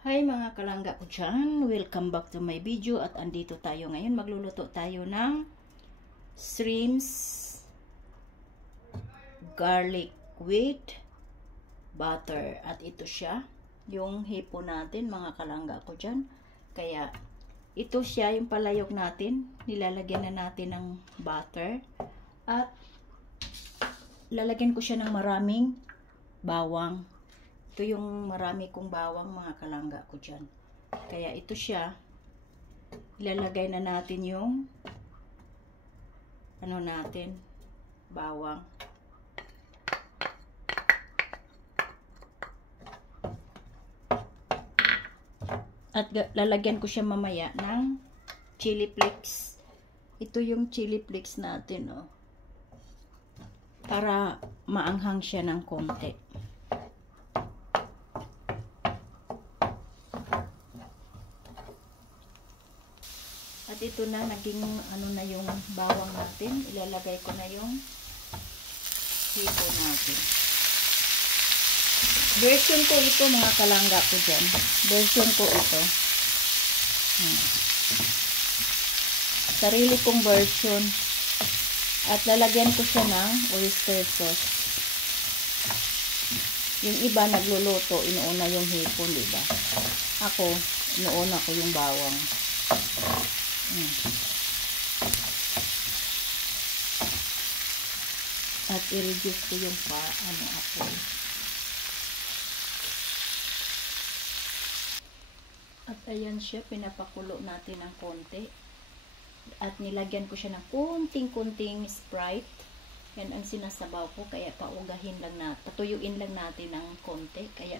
Hi mga kalangga ko dyan, welcome back to my video at andito tayo ngayon. Magluluto tayo ng shrimps garlic with butter. At ito siya, yung hipo natin mga kalangga ko dyan. Kaya ito siya yung palayok natin, nilalagyan na natin ng butter. At lalagyan ko siya ng maraming bawang. Ito yung marami kong bawang mga kalangga ko dyan. Kaya ito siya. Ilalagay na natin yung bawang. At lalagyan ko siya mamaya ng chili flakes. Ito yung chili flakes natin, oh. Para maanghang siya ng konti. At ito na, naging na yung bawang natin. Ilalagay ko na yung hipo natin. Version ko ito mga kalangga ko dyan. Version ko ito. Sarili kong version. At lalagyan ko siya ng oyster sauce. Yung iba nagluluto, inuuna yung hipon, diba? Ako, inuuna ko yung bawang. At i-reduce ko yung apoy. At ayan siya, pinapakulo natin ng konti. At nilagyan ko siya ng kunting-kunting Sprite. Yan ang sinasabaw ko, kaya patuyuin lang natin ng konti, kaya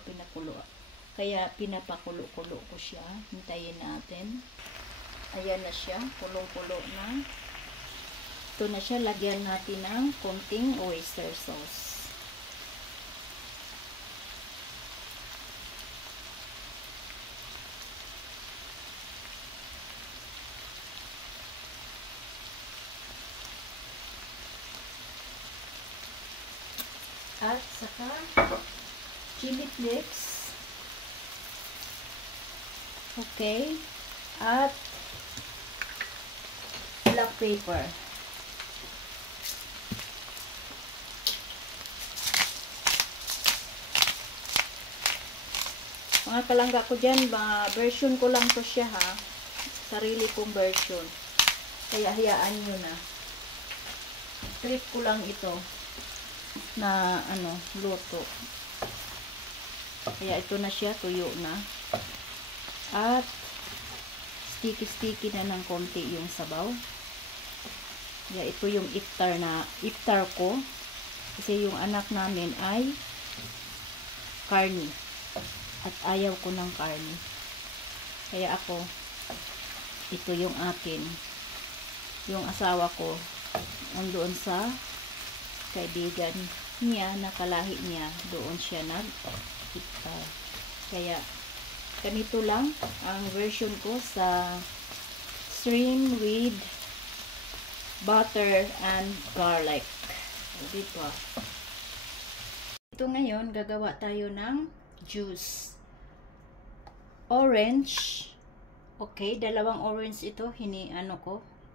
pinapakulo-kulo ko siya. Hintayin natin. Ayan na siya, kulong-kulo na. Ito na siya, lagyan natin ng konting oyster sauce. At saka chili flakes. Okay. At black pepper. Mga kalangga ko dyan, version ko lang to siya ha. Sarili kong version. Kaya hayaan nyo na. Trip ko lang ito na luto. Kaya ito na siya, tuyo na. At sticky na ng konti yung sabaw. Kaya ito yung iftar ko. Kasi yung anak namin ay karni. At ayaw ko ng karni. Kaya ako, ito yung akin. Yung asawa ko, nandoon sa kaibigan niya, nakalahi niya, doon siya nag-iftar. Kaya, ganito lang ang version ko sa shrimp with butter and garlic. Dito. Ito ngayon, gagawa tayo ng juice. Orange. Okay, dalawang orange ito,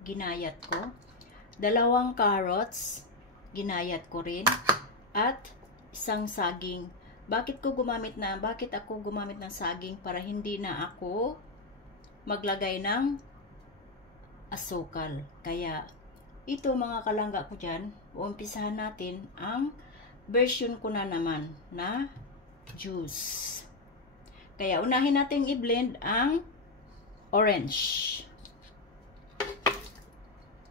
ginayat ko. Dalawang carrots, ginayat ko rin. At isang saging. Bakit ako gumamit ng saging? Para hindi na ako maglagay ng asukal. Kaya, ito mga kalangga ko dyan, uumpisahan natin ang version ko na naman na juice. Kaya, unahin natin i-blend ang orange.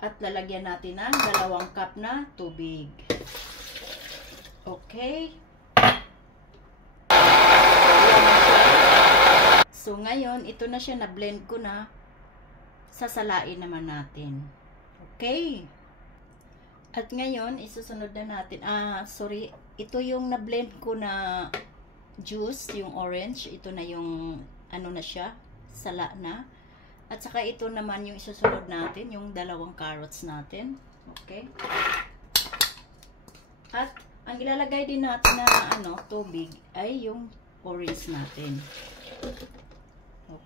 At lalagyan natin ng 2 cup na tubig. Okay. So, ngayon, ito na siya, na-blend ko na. Sasalain naman natin. Okay. At ngayon, isusunod na natin. Ito yung na-blend ko na juice, yung orange. Ito na yung, na siya, sala na. At saka ito naman yung isusunod natin, yung 2 carrots natin. Okay. At, ang ilalagay din natin na, tubig, ay yung orange natin.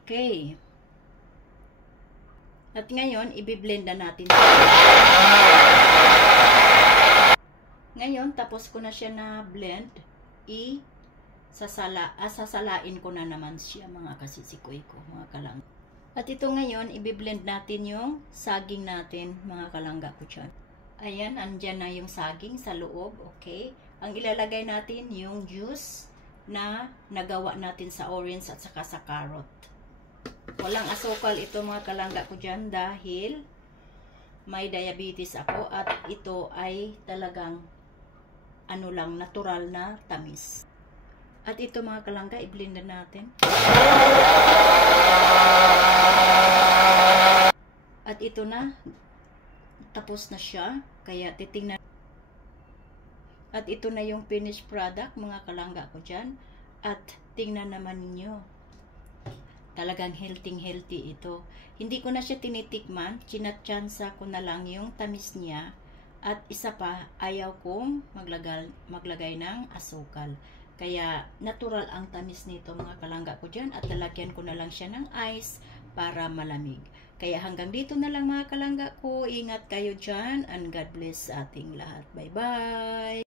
Okay. At ngayon, i-blend na natin. Ngayon, tapos ko na siya na blend, sasalain ko na naman siya mga kasisikoy ko, mga kalangga. At ito ngayon, i-blend natin yung saging natin, mga kalangga ko dyan. Ayan, andyan na yung saging sa loob, okay? Ang ilalagay natin yung juice na nagawa natin sa orange at saka sa carrot. Walang asukal ito mga kalangga ko dyan dahil may diabetes ako at ito ay talagang ano lang, natural na tamis. At ito mga kalangga, i-blend na natin. At ito na, tapos na siya, kaya titingnan. At ito na yung finished product mga kalangga ko dyan. At tingnan naman ninyo. Talagang healthy ito. Hindi ko na siya tinitikman, chinatsansa ko na lang yung tamis niya. At isa pa, ayaw kong maglagay ng asukal. Kaya natural ang tamis nito mga kalangga ko dyan. At lalagyan ko na lang siya ng ice para malamig. Kaya hanggang dito na lang mga kalangga ko. Ingat kayo dyan and God bless sa ating lahat. Bye bye!